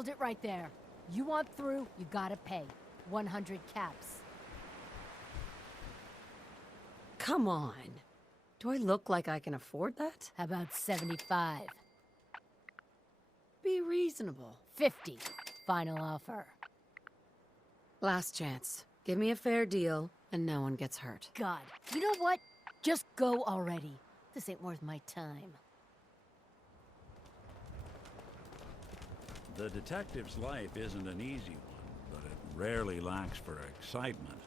Hold it right there. You want through, you gotta pay. 100 caps. Come on. Do I look like I can afford that? How about 75? Be reasonable. 50. Final offer. Last chance. Give me a fair deal, and no one gets hurt. God, you know what? Just go already. This ain't worth my time. The detective's life isn't an easy one, but it rarely lacks for excitement.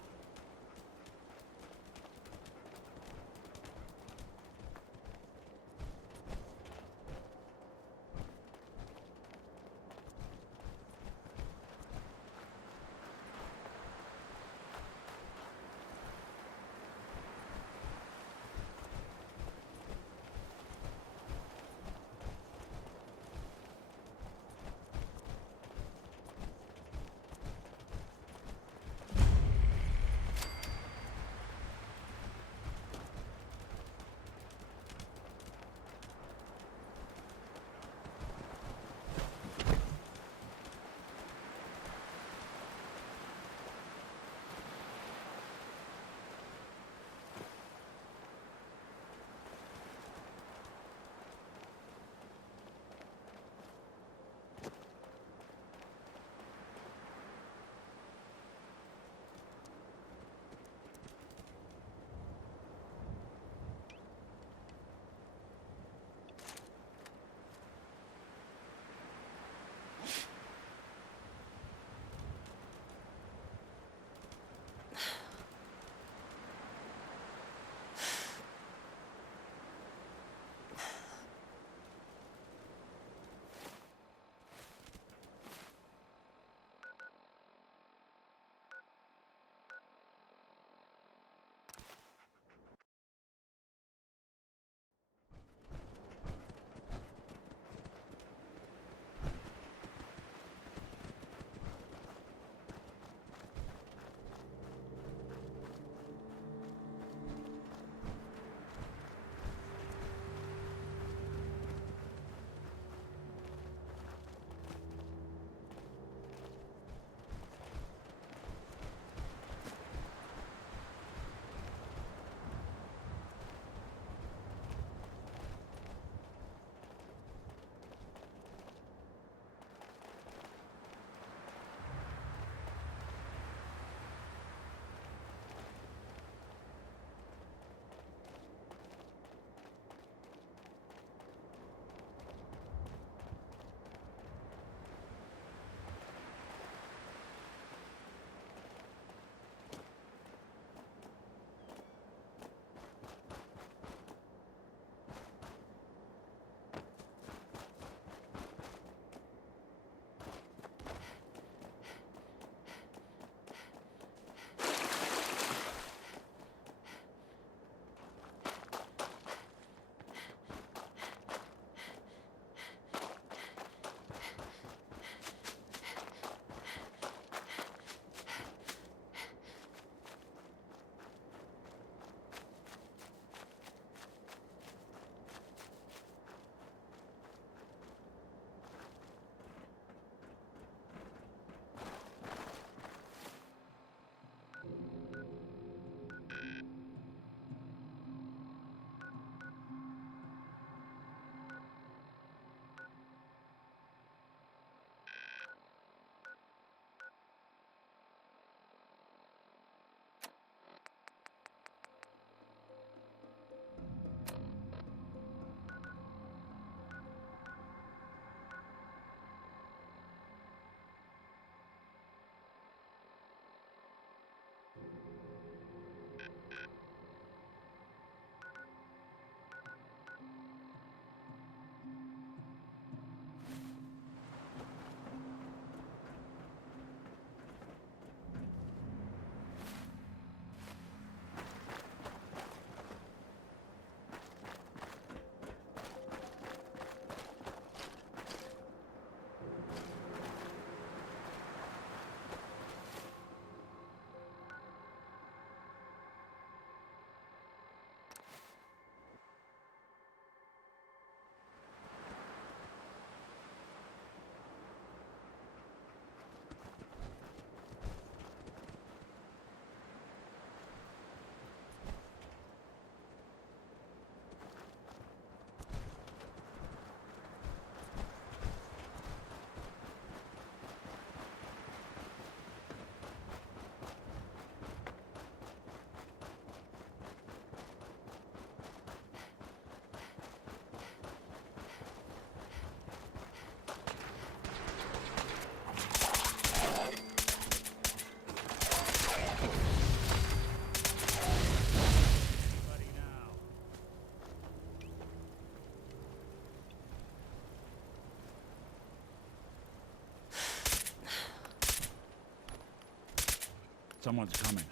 Someone's coming.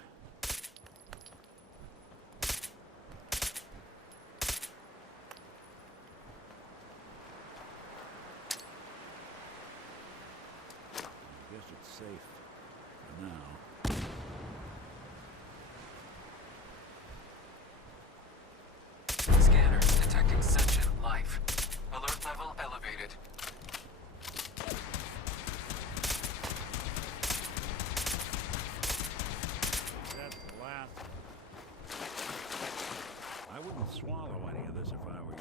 I guess it's safe for now. Scanners detecting sentient life. Alert level elevated. That's the last. I wouldn't swallow any of this if I were you.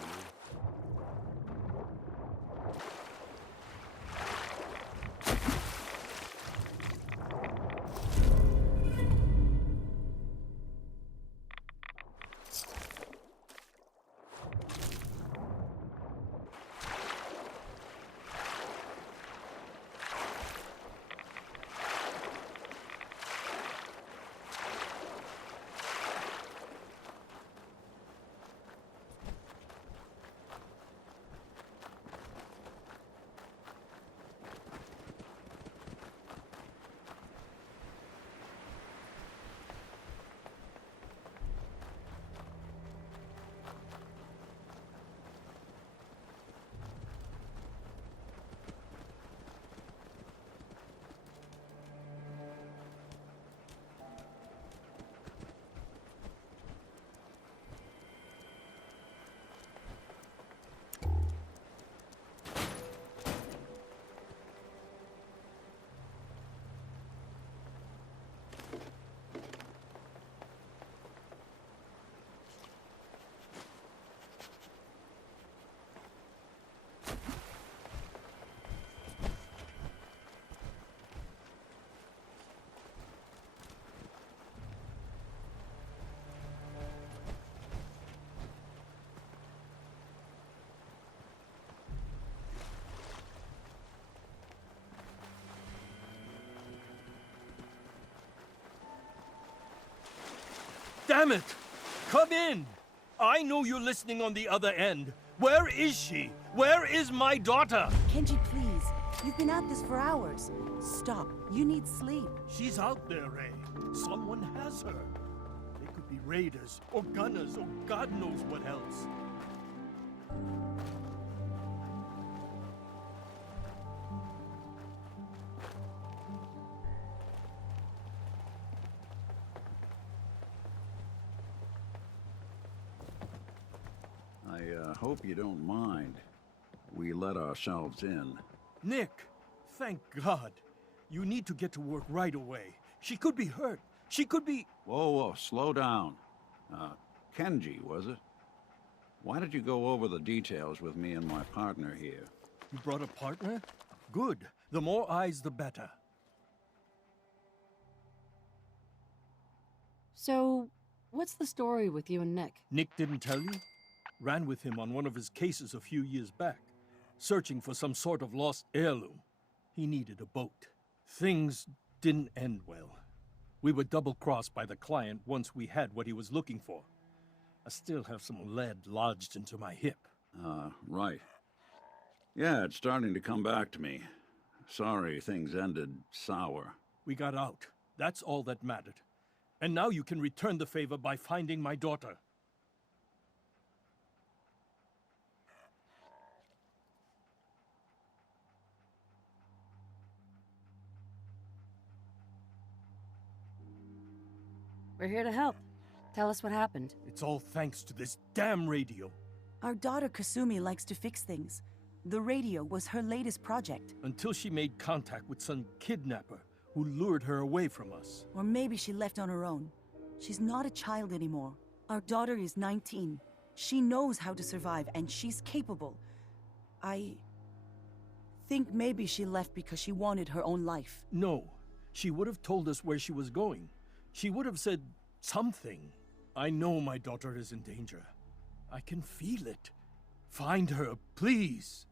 Damn it! Come in! I know you're listening on the other end. Where is she? Where is my daughter? Kenji, please. You've been at this for hours. Stop. You need sleep. She's out there, Ray. Someone has her. They could be raiders, or gunners, or God knows what else. I hope you don't mind. We let ourselves in. Nick, thank God. You need to get to work right away. She could be hurt. She could be... Whoa, slow down. Kenji, was it? Why did you go over the details with me and my partner here? You brought a partner? Good. The more eyes, the better. So, what's the story with you and Nick? Nick didn't tell you? Ran with him on one of his cases a few years back, searching for some sort of lost heirloom. He needed a boat. Things didn't end well. We were double-crossed by the client once we had what he was looking for. I still have some lead lodged into my hip. Right. Yeah, it's starting to come back to me. Sorry things ended sour. We got out. That's all that mattered. And now you can return the favor by finding my daughter. We're here to help. Tell us what happened. It's all thanks to this damn radio. Our daughter Kasumi likes to fix things. The radio was her latest project. Until she made contact with some kidnapper who lured her away from us. Or maybe she left on her own. She's not a child anymore. Our daughter is 19. She knows how to survive, and she's capable. I think maybe she left because she wanted her own life. No, she would have told us where she was going. She would have said something. I know my daughter is in danger. I can feel it. Find her, please.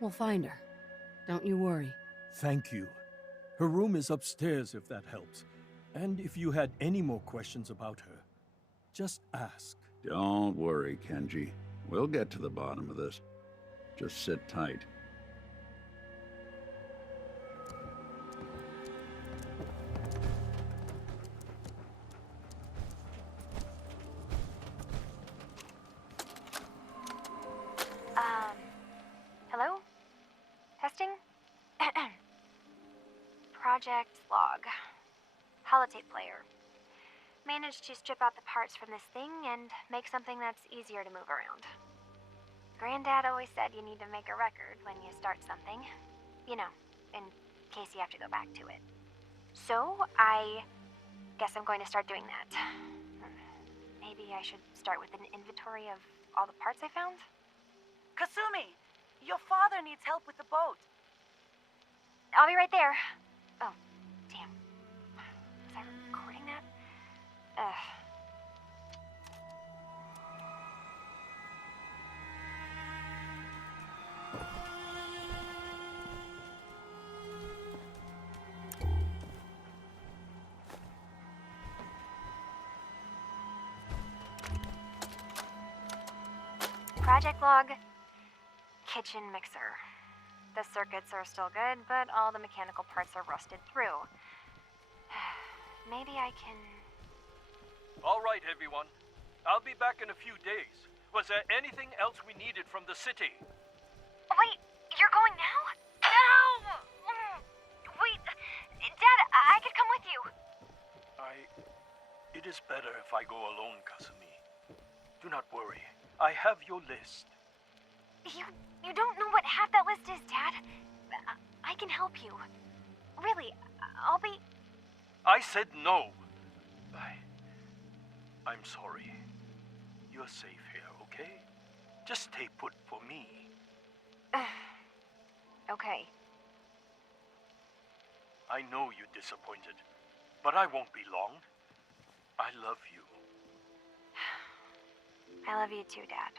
We'll find her. Don't you worry. Thank you. Her room is upstairs if that helps. And if you had any more questions about her, just ask. Don't worry, Kenji. We'll get to the bottom of this. Just sit tight. Project Log. Holotape player. Managed to strip out the parts from this thing and make something that's easier to move around. Granddad always said you need to make a record when you start something. You know, in case you have to go back to it. So, I guess I'm going to start doing that. Maybe I should start with an inventory of all the parts I found? Kasumi, your father needs help with the boat. I'll be right there. Oh, damn. Was I recording that? Ugh. Project Log. Kitchen mixer. The circuits are still good, but all the mechanical parts are rusted through. Maybe I can... All right, everyone. I'll be back in a few days. Was there anything else we needed from the city? Wait, you're going now? No! Wait, Dad, I could come with you. It is better if I go alone, Kasumi. Do not worry. I have your list. You don't know what half that list is, Dad. I can help you. Really, I'll be... I said no. I'm sorry. You're safe here, okay? Just stay put for me. Okay. I know you're disappointed, but I won't be long. I love you. I love you too, Dad.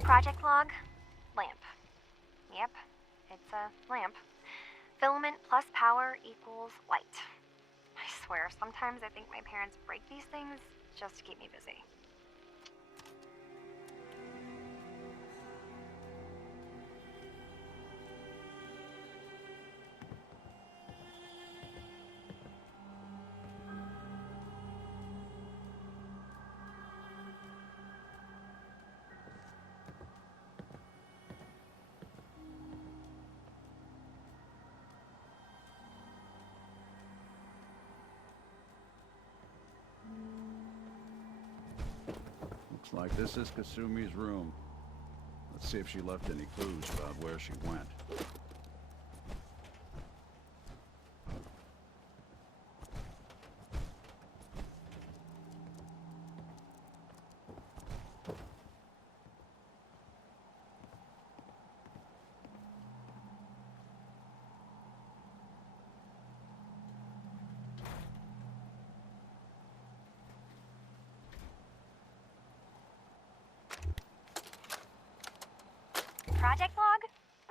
Project Log. Lamp. Yep, it's a lamp. Filament plus power equals light. I swear, sometimes I think my parents break these things just to keep me busy. Looks like this is Kasumi's room. Let's see if she left any clues about where she went. Project Log?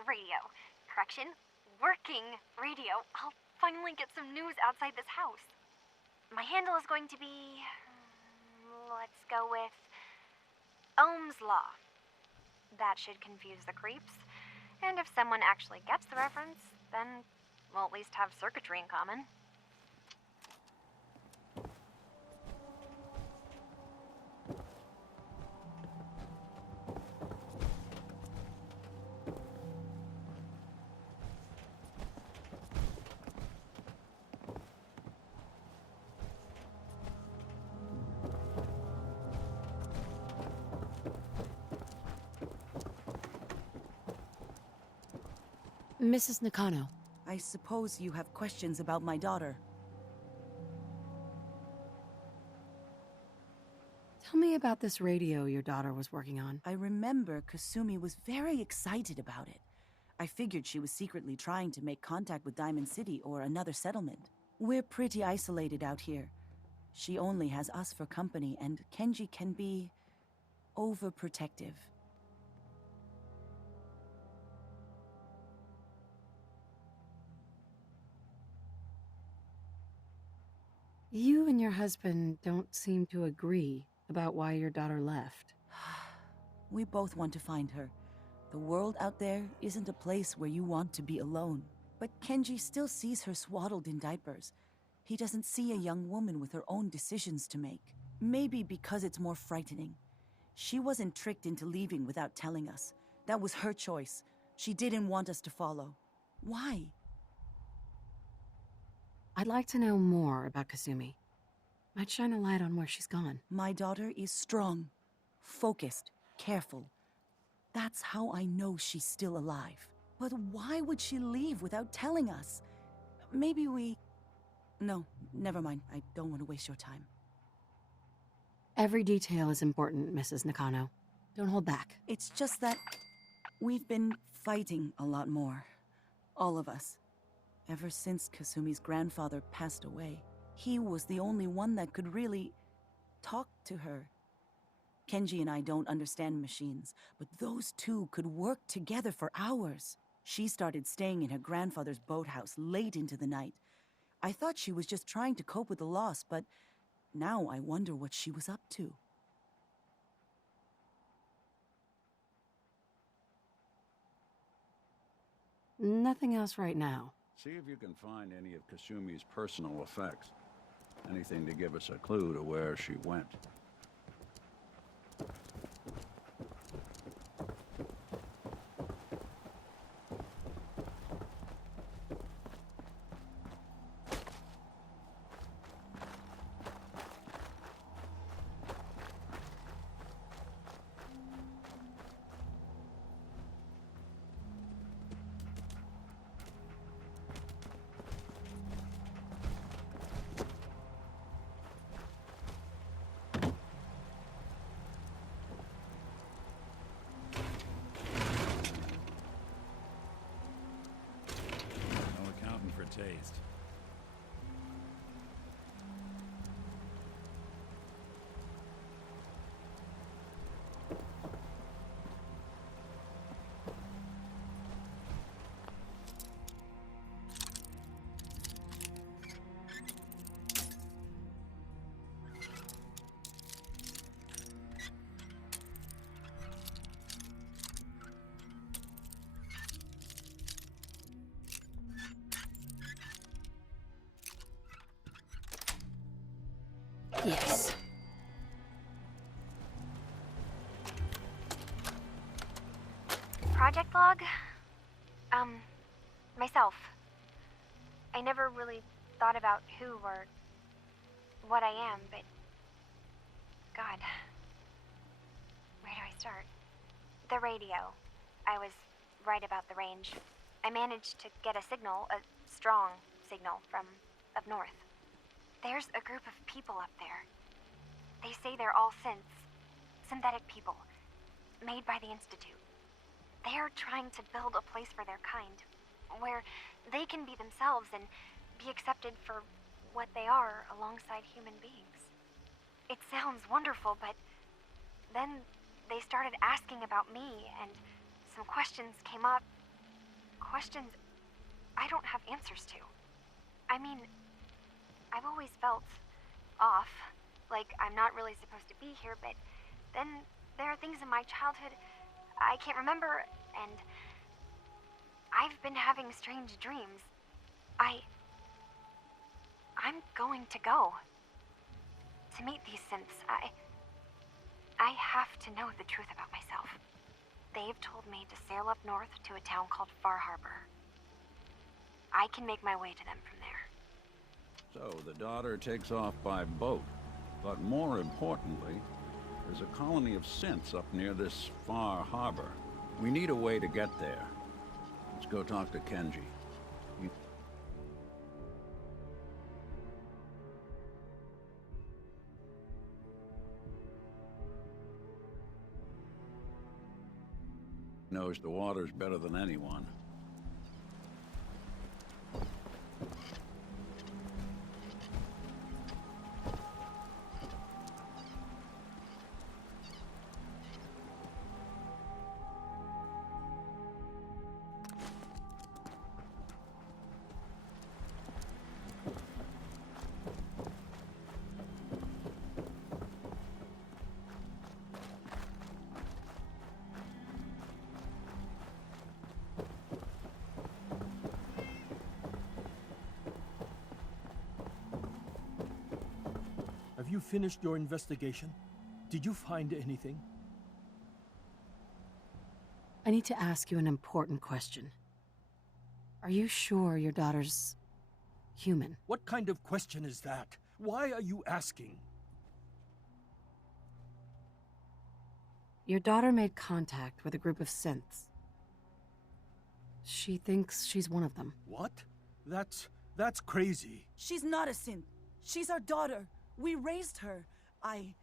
Radio. Correction, working radio. I'll finally get some news outside this house. My handle is going to be... let's go with... Ohm's Law. That should confuse the creeps. And if someone actually gets the reference, then we'll at least have circuitry in common. Mrs. Nakano. I suppose you have questions about my daughter. Tell me about this radio your daughter was working on. I remember Kasumi was very excited about it. I figured she was secretly trying to make contact with Diamond City or another settlement. We're pretty isolated out here. She only has us for company, and Kenji can be... overprotective. You and your husband don't seem to agree about why your daughter left. We both want to find her. The world out there isn't a place where you want to be alone. But Kenji still sees her swaddled in diapers. He doesn't see a young woman with her own decisions to make. Maybe because it's more frightening. She wasn't tricked into leaving without telling us. That was her choice. She didn't want us to follow. Why? I'd like to know more about Kasumi. Might shine a light on where she's gone. My daughter is strong, focused, careful. That's how I know she's still alive. But why would she leave without telling us? Maybe we... No, never mind. I don't want to waste your time. Every detail is important, Mrs. Nakano. Don't hold back. It's just that we've been fighting a lot more. All of us. Ever since Kasumi's grandfather passed away. He was the only one that could really talk to her. Kenji and I don't understand machines, but those two could work together for hours. She started staying in her grandfather's boathouse late into the night. I thought she was just trying to cope with the loss, but now I wonder what she was up to. Nothing else right now. See if you can find any of Kasumi's personal effects. Anything to give us a clue to where she went. Taste. Yes. Project log? Myself. I never really thought about who or what I am, but... God. Where do I start? The radio. I was right about the range. I managed to get a signal, a strong signal, from up north. There's a group of people up there. They say they're all synthetic people, made by the Institute. They're trying to build a place for their kind, where they can be themselves and be accepted for what they are alongside human beings. It sounds wonderful, but then they started asking about me, and some questions came up. Questions I don't have answers to. I mean, I've always felt off, like I'm not really supposed to be here, but then there are things in my childhood I can't remember, and I've been having strange dreams. I'm going to go. To meet these synths, I have to know the truth about myself. They've told me to sail up north to a town called Far Harbour. I can make my way to them from there. So the daughter takes off by boat. But more importantly, there's a colony of synths up near this Far Harbour. We need a way to get there. Let's go talk to Kenji. He knows the waters better than anyone. Have you finished your investigation? Did you find anything? I need to ask you an important question. Are you sure your daughter's human? What kind of question is that? Why are you asking? Your daughter made contact with a group of synths. She thinks she's one of them. What? That's crazy. She's not a synth. She's our daughter. We raised her. I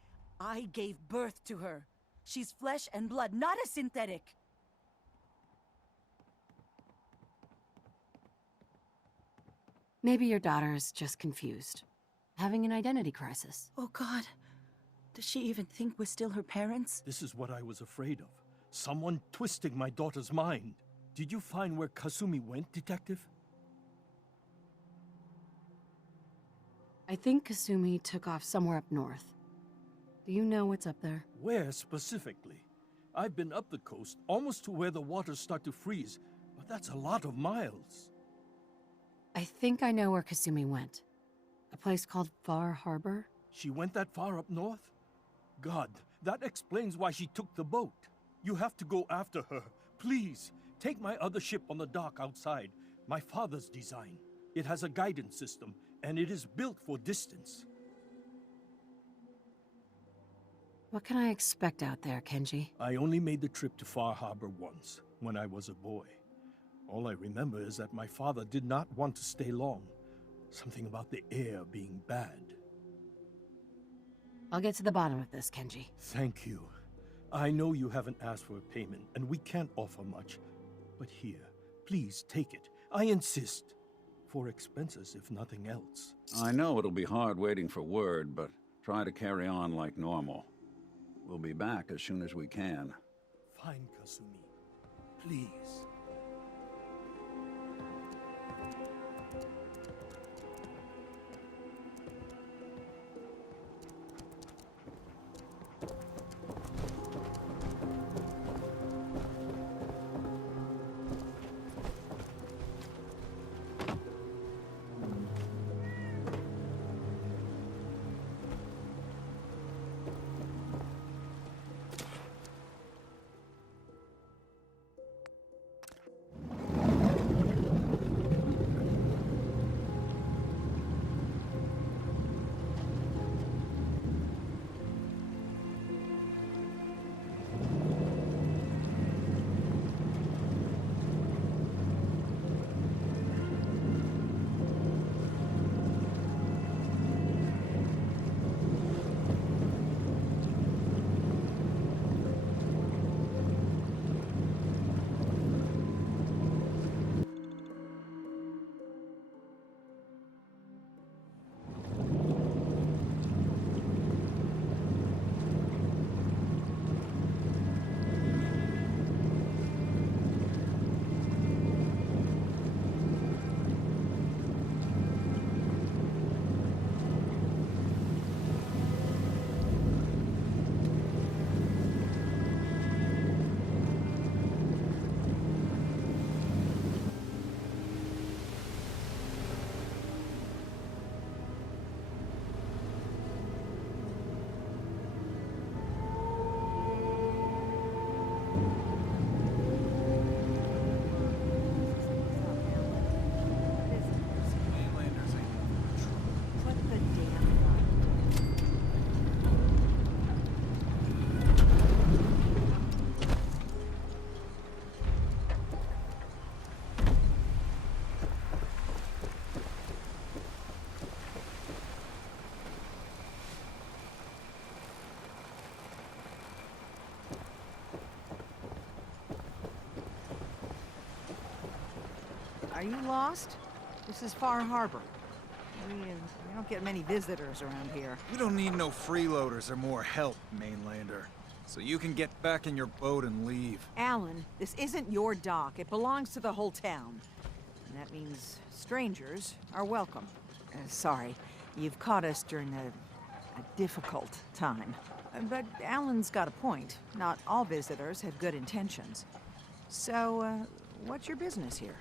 gave birth to her. She's flesh and blood, not a synthetic. Maybe your daughter is just confused, having an identity crisis. Oh God. Does she even think we're still her parents? This is what I was afraid of. Someone twisting my daughter's mind. Did you find where Kasumi went, Detective? I think Kasumi took off somewhere up north. Do you know what's up there? Where specifically? I've been up the coast, almost to where the waters start to freeze, but that's a lot of miles. I think I know where Kasumi went. A place called Far Harbour? She went that far up north? God, that explains why she took the boat. You have to go after her. Please, take my other ship on the dock outside. My father's design. It has a guidance system, and it is built for distance. What can I expect out there, Kenji? I only made the trip to Far Harbour once, when I was a boy. All I remember is that my father did not want to stay long. Something about the air being bad. I'll get to the bottom of this, Kenji. Thank you. I know you haven't asked for a payment, and we can't offer much. But here, please take it. I insist. For expenses, if nothing else. I know it'll be hard waiting for word, but try to carry on like normal. We'll be back as soon as we can. Fine, Kasumi. Please. Are you lost? This is Far Harbour. We don't get many visitors around here. We don't need no freeloaders or more help, mainlander. So you can get back in your boat and leave. Alan, this isn't your dock. It belongs to the whole town. And that means strangers are welcome. Sorry, you've caught us during a difficult time. But Alan's got a point. Not all visitors have good intentions. So, what's your business here?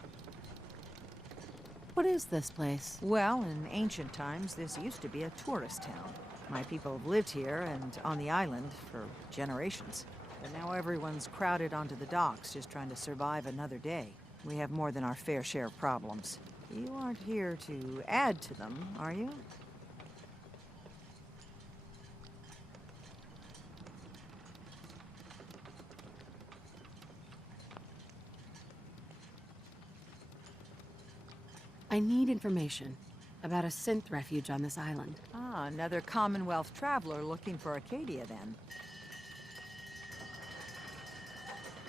What is this place? Well, in ancient times, this used to be a tourist town. My people have lived here and on the island for generations. But now everyone's crowded onto the docks, just trying to survive another day. We have more than our fair share of problems. You aren't here to add to them, are you? I need information about a synth refuge on this island. Ah, another Commonwealth traveler looking for Acadia, then.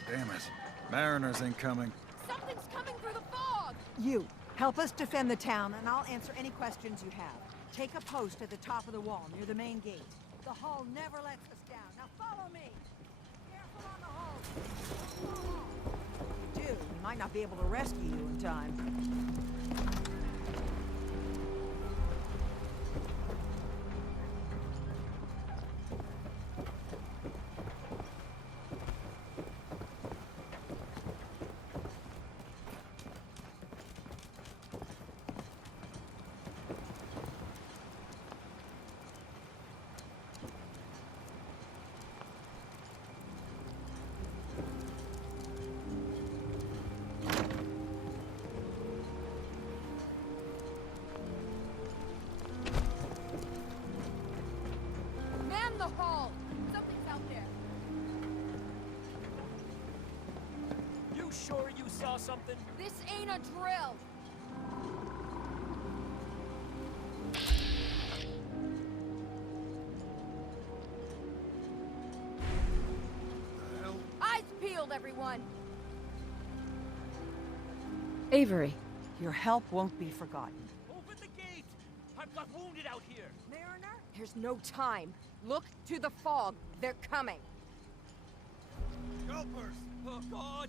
Damn it. Mariners incoming. Something's coming through the fog! You, help us defend the town, and I'll answer any questions you have. Take a post at the top of the wall, near the main gate. The hull never lets us down. Now follow me! Careful on the hull! If you do, we might not be able to rescue you in time. Man the hull! Something's out there. You sure you saw something? This ain't a drill! Eyes peeled, everyone! Avery. Your help won't be forgotten. Open the gate! I've got wounded out here! Mariner? There's no time. Look to the fog. They're coming. Helpers! Oh God!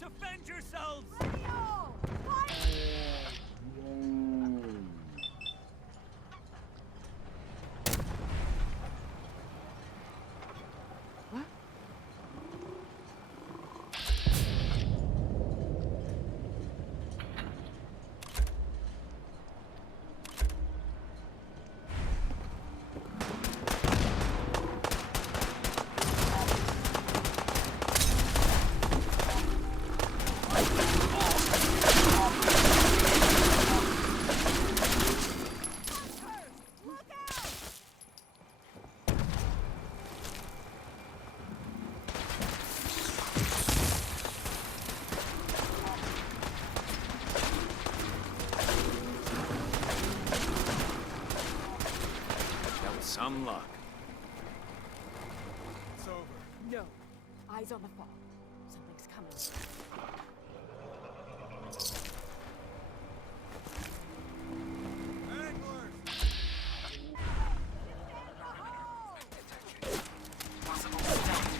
Defend yourselves! Leo! What? Some luck. It's over. No. Eyes on the fog. Something's coming. Anglers! Possible stealth.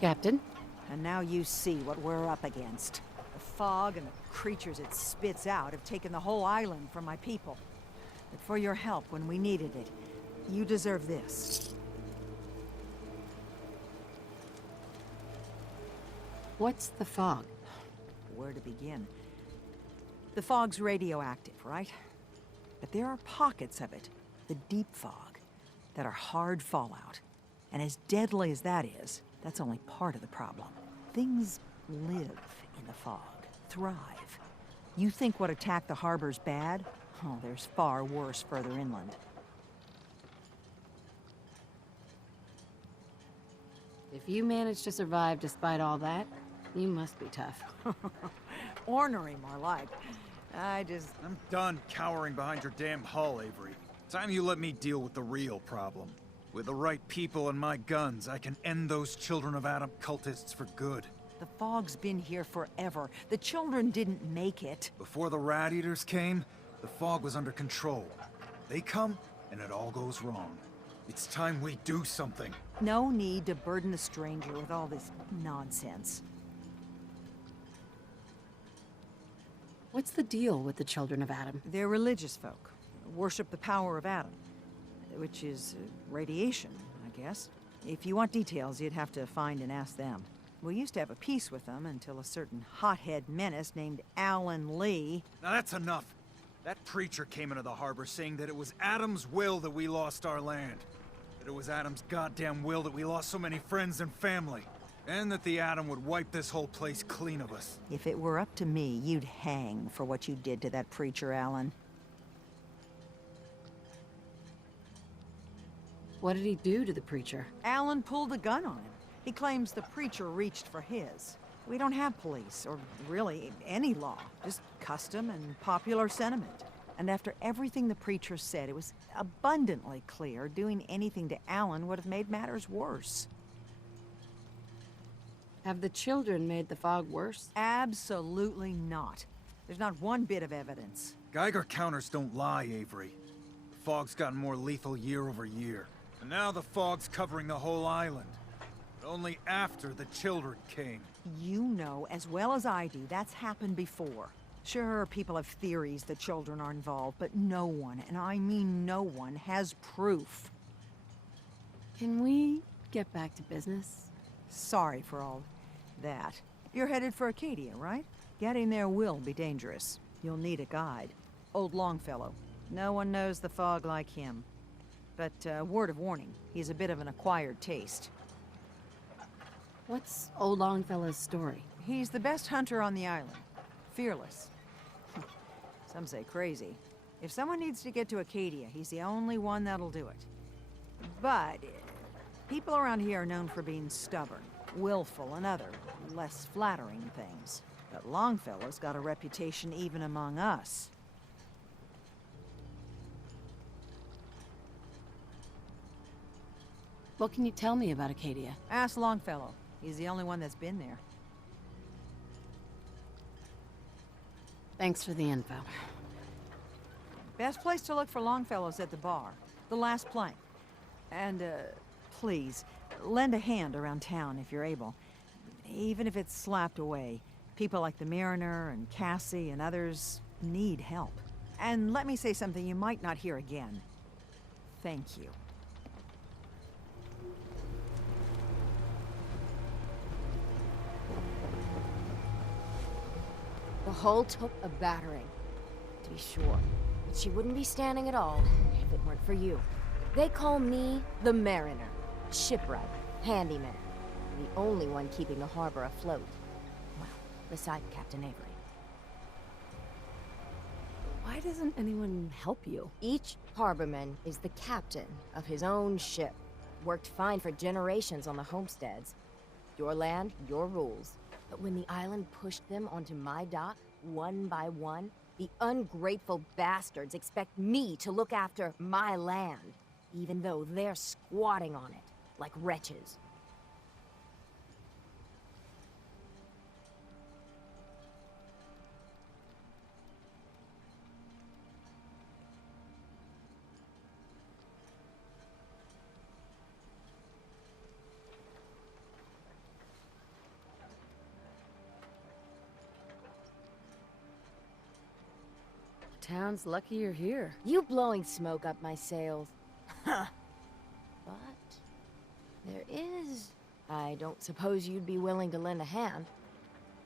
Captain? And now you see what we're up against. The fog and the creatures it spits out have taken the whole island from my people. But for your help when we needed it, you deserve this. What's the fog? Where to begin? The fog's radioactive, right? But there are pockets of it, the deep fog, that are hard fallout. And as deadly as that is, that's only part of the problem. Things live in the fog, thrive. You think what attacked the harbor's bad? Oh, there's far worse further inland. If you managed to survive despite all that, you must be tough. Ornery, more like. I'm done cowering behind your damn hull, Avery. Time you let me deal with the real problem. With the right people and my guns, I can end those Children of Adam cultists for good. The fog's been here forever. The children didn't make it. Before the Rat Eaters came, the fog was under control. They come, and it all goes wrong. It's time we do something. No need to burden the stranger with all this nonsense. What's the deal with the Children of Adam? They're religious folk. Worship the power of Adam. Which is radiation, I guess. If you want details, you'd have to find and ask them. We used to have a peace with them until a certain hothead menace named Alan Lee... Now that's enough. That preacher came into the harbor saying that it was Adam's will that we lost our land. That it was Adam's goddamn will that we lost so many friends and family. And that the Adam would wipe this whole place clean of us. If it were up to me, you'd hang for what you did to that preacher, Alan. What did he do to the preacher? Alan pulled a gun on him. He claims the preacher reached for his. We don't have police, or really any law. Just custom and popular sentiment. And after everything the preacher said, it was abundantly clear doing anything to Alan would have made matters worse. Have the children made the fog worse? Absolutely not. There's not one bit of evidence. Geiger counters don't lie, Avery. The fog's gotten more lethal year over year. And now the fog's covering the whole island. But only after the children came. You know as well as I do that's happened before. Sure, people have theories the children are involved, but no one, and I mean no one, has proof. Can we get back to business? Sorry for all that. You're headed for Acadia, right? Getting there will be dangerous. You'll need a guide. Old Longfellow. No one knows the fog like him. But, word of warning, he's a bit of an acquired taste. What's old Longfellow's story? He's the best hunter on the island. Fearless. Some say crazy. If someone needs to get to Acadia, he's the only one that'll do it. But, people around here are known for being stubborn, willful, and other, less flattering things. But Longfellow's got a reputation even among us. What can you tell me about Acadia? Ask Longfellow. He's the only one that's been there. Thanks for the info. Best place to look for Longfellow's at the bar. The last plank. And, please, lend a hand around town if you're able. Even if it's slapped away. People like the Mariner and Cassie and others need help. And let me say something you might not hear again. Thank you. The hull took a battering, to be sure. But she wouldn't be standing at all if it weren't for you. They call me the Mariner, shipwright, handyman, the only one keeping the harbor afloat. Well, beside Captain Avery. Why doesn't anyone help you? Each harborman is the captain of his own ship. Worked fine for generations on the homesteads. Your land, your rules. But when the island pushed them onto my dock, one by one, the ungrateful bastards expect me to look after my land, even though they're squatting on it, like wretches. Town's lucky you're here. You blowing smoke up my sails. Huh. But there is... I don't suppose you'd be willing to lend a hand.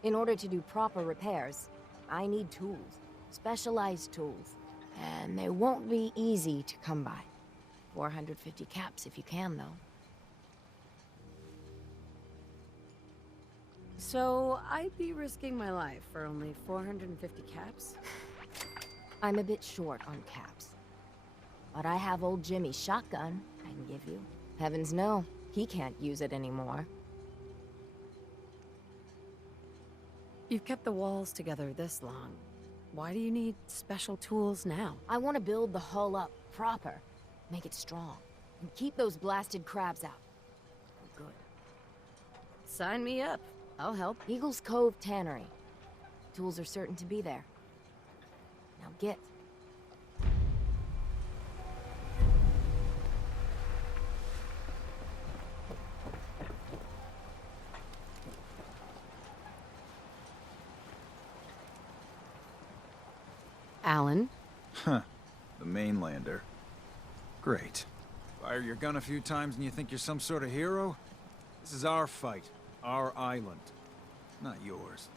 In order to do proper repairs, I need tools. Specialized tools. And they won't be easy to come by. 450 caps if you can, though. So, I'd be risking my life for only 450 caps? I'm a bit short on caps. But I have old Jimmy's shotgun I can give you. Heavens no, he can't use it anymore. You've kept the walls together this long. Why do you need special tools now? I want to build the hull up proper, make it strong, and keep those blasted crabs out. For good. Sign me up. I'll help. Eagle's Cove Tannery. Tools are certain to be there. Now get. Alan? Huh. The mainlander. Great. Fire your gun a few times and you think you're some sort of hero? This is our fight. Our island. Not yours.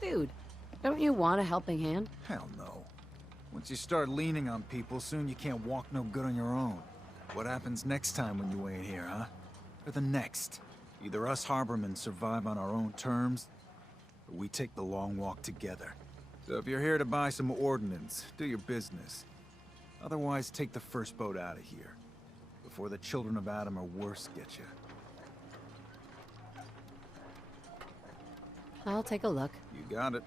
Dude, don't you want a helping hand? Hell no. Once you start leaning on people, soon you can't walk no good on your own. What happens next time when you ain't here, huh? Or the next? Either us harbormen survive on our own terms, or we take the long walk together. So if you're here to buy some ordnance, do your business. Otherwise, take the first boat out of here, before the children of Adam or worse get you. I'll take a look. You got it.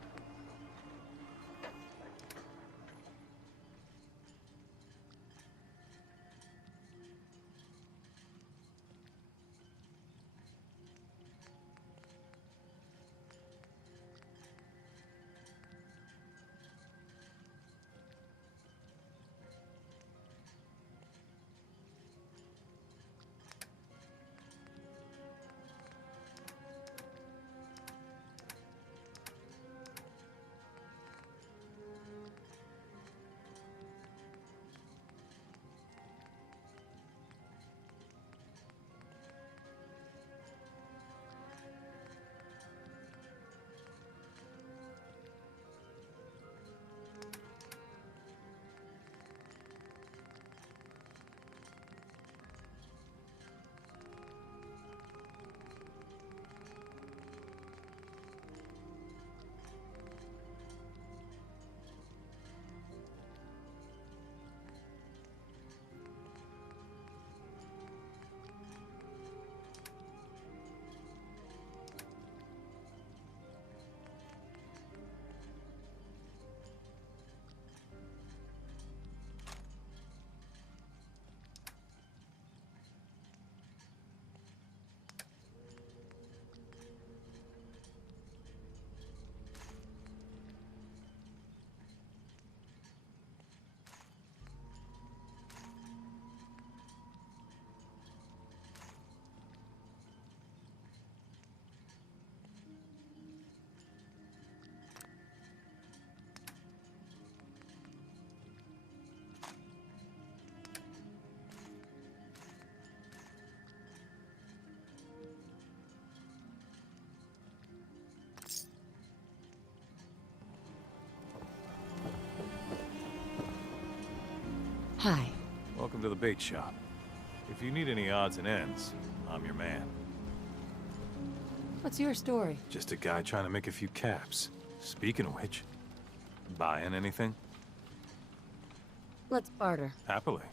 Hi. Welcome to the bait shop. If you need any odds and ends, I'm your man. What's your story? Just a guy trying to make a few caps. Speaking of which, buying anything? Let's barter. Happily.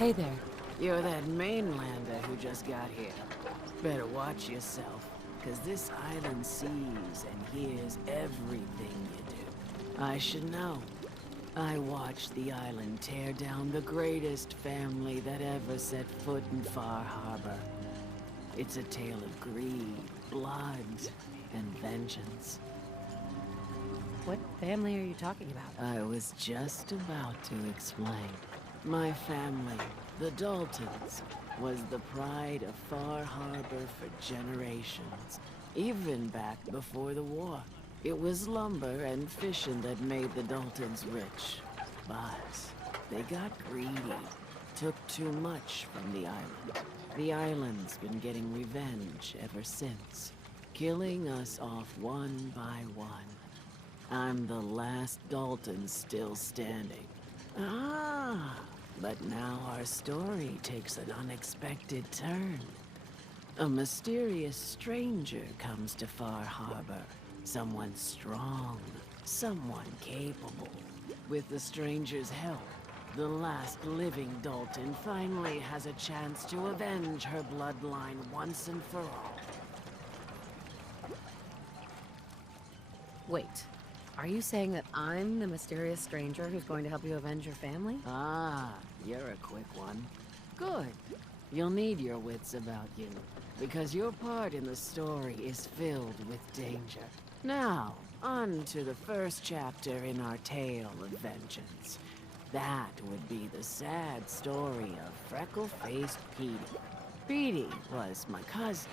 Hey there. You're that mainlander who just got here. Better watch yourself, because this island sees and hears everything you do. I should know. I watched the island tear down the greatest family that ever set foot in Far Harbour. It's a tale of greed, blood, and vengeance. What family are you talking about? I was just about to explain. My family, the Daltons, was the pride of Far Harbour for generations, even back before the war. It was lumber and fishing that made the Daltons rich. But they got greedy, took too much from the island. The island's been getting revenge ever since, killing us off one by one. I'm the last Dalton still standing. Ah, but now our story takes an unexpected turn. A mysterious stranger comes to Far Harbour. Someone strong, someone capable. With the stranger's help, the last living Dalton finally has a chance to avenge her bloodline once and for all. Wait. Are you saying that I'm the mysterious stranger who's going to help you avenge your family? Ah, you're a quick one. Good. You'll need your wits about you, because your part in the story is filled with danger. Now, on to the first chapter in our tale of vengeance. That would be the sad story of freckle-faced Petey. Petey was my cousin.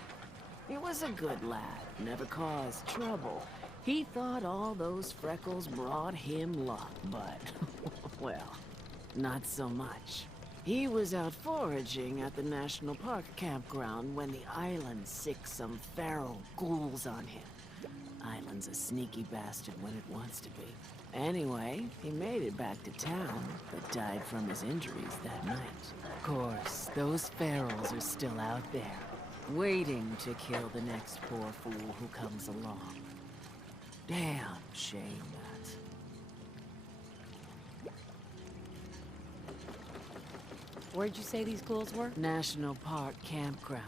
He was a good lad, never caused trouble. He thought all those freckles brought him luck, but, well, not so much. He was out foraging at the National Park campground when the island sicked some feral ghouls on him. Island's a sneaky bastard when it wants to be. Anyway, he made it back to town, but died from his injuries that night. Of course, those ferals are still out there, waiting to kill the next poor fool who comes along. Damn shame that. Where'd you say these ghouls were? National Park campground.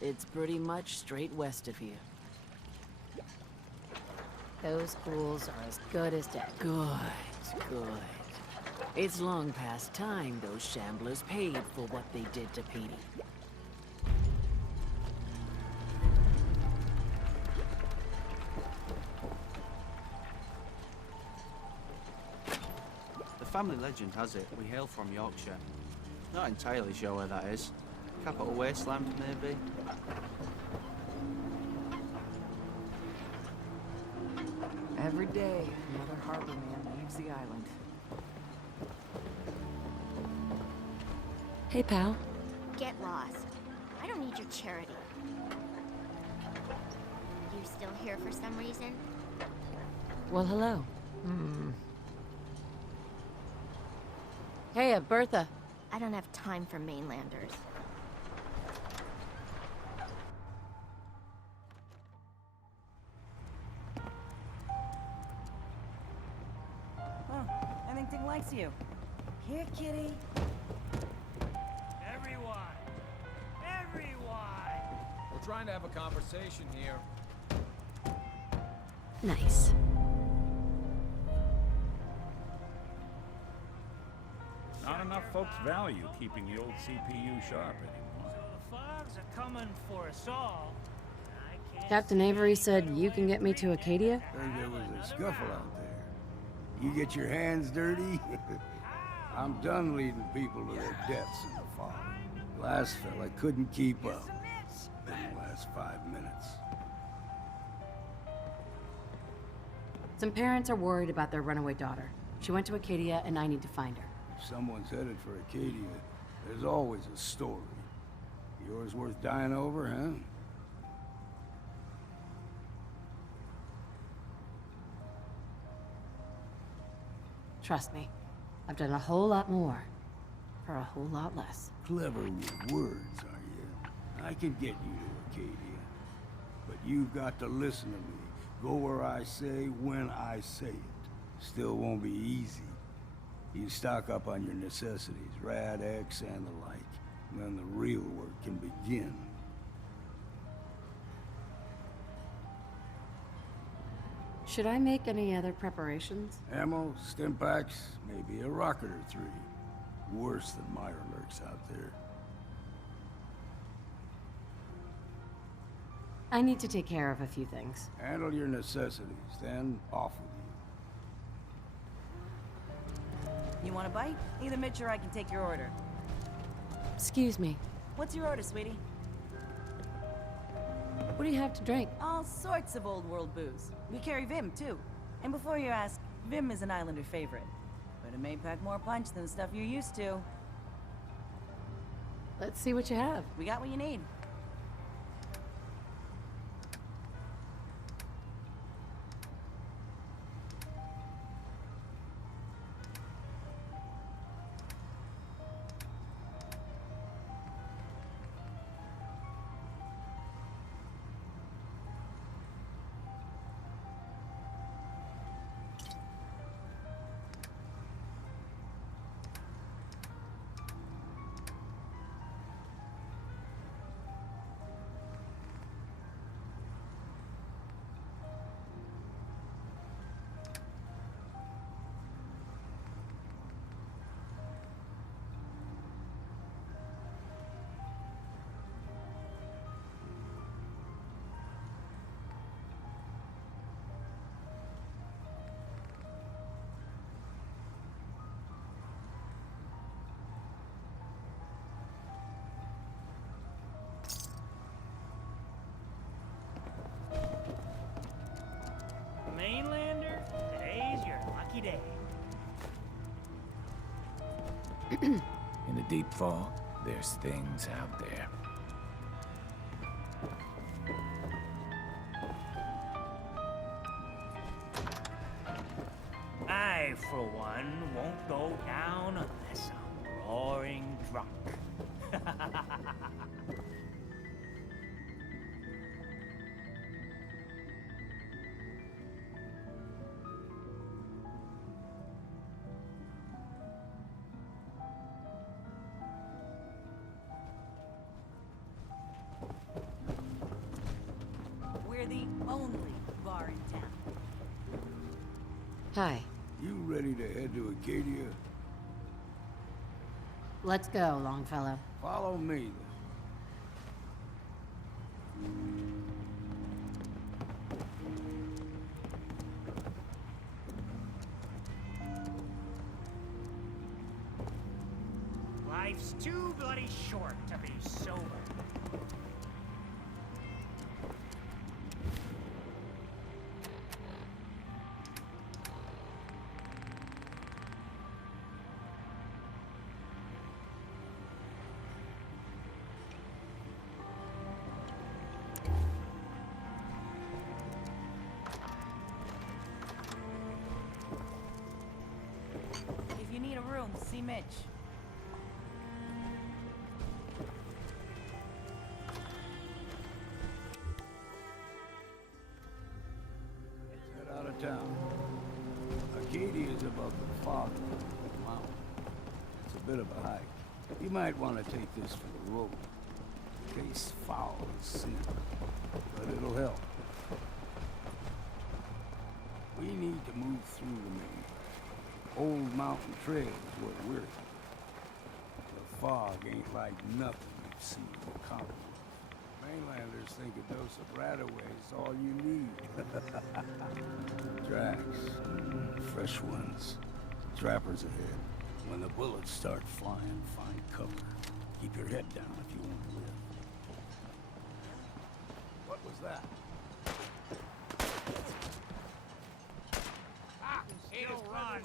It's pretty much straight west of here. Those ghouls are as good as dead. Good, good. It's long past time those shamblers paid for what they did to Petey. The family legend has it we hail from Yorkshire. Not entirely sure where that is. Capital Wasteland, maybe? Every day, another harbor man leaves the island. Hey, pal. Get lost. I don't need your charity. You still here for some reason? Well, hello. Hey, Bertha. I don't have time for mainlanders. Anything likes you. Here, kitty. Everyone! Everyone! We're trying to have a conversation here. Nice. Not enough folks value keeping the old CPU sharp anymore. So the fogs are coming for us all. Captain Avery said you can get me to Acadia? Heard there was a scuffle out there. You get your hands dirty? I'm done leading people to their deaths in the fog. Last fella couldn't keep up. Didn't last 5 minutes. Some parents are worried about their runaway daughter. She went to Acadia, and I need to find her. If someone's headed for Acadia, there's always a story. Yours worth dying over, huh? Trust me, I've done a whole lot more for a whole lot less. Clever with words, are you? I can get you to Acadia. But you've got to listen to me. Go where I say, when I say it. Still won't be easy. You stock up on your necessities, Rad X and the like. And then the real work can begin. Should I make any other preparations? Ammo, stim packs, maybe a rocket or three. Worse than Meyer lurks out there. I need to take care of a few things. Handle your necessities, then off with you. You want a bite? Either Mitch or I can take your order. Excuse me. What's your order, sweetie? What do you have to drink? All sorts of old world booze. We carry Vim, too. And before you ask, Vim is an Islander favorite. But it may pack more punch than the stuff you're used to. Let's see what you have. We got what you need. Mainlander, today's your lucky day. In the deep fog, there's things out there. I, for one, won't go down unless I'm roaring drunk. We're the only bar in town. Hi. You ready to head to Acadia? Let's go, Longfellow. Follow me, Life's too bloody short to be sober. If you need a room, see Mitch. Head out of town. Acadia is above the fog mountain. It's a bit of a hike. You might want to take this for the road. In case foul is sin. But it'll help. We need to move through the main. Old mountain trail is what we're in. The fog ain't like nothing you've seen in the colony. Mainlanders think a dose of Radaway is all you need. Tracks. Fresh ones. Trappers ahead. When the bullets start flying, find cover. Keep your head down if you want to live. What was that? It'll run.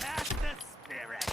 That's the spirit.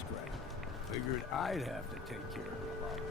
scrap. Figured I'd have to take care of the problem.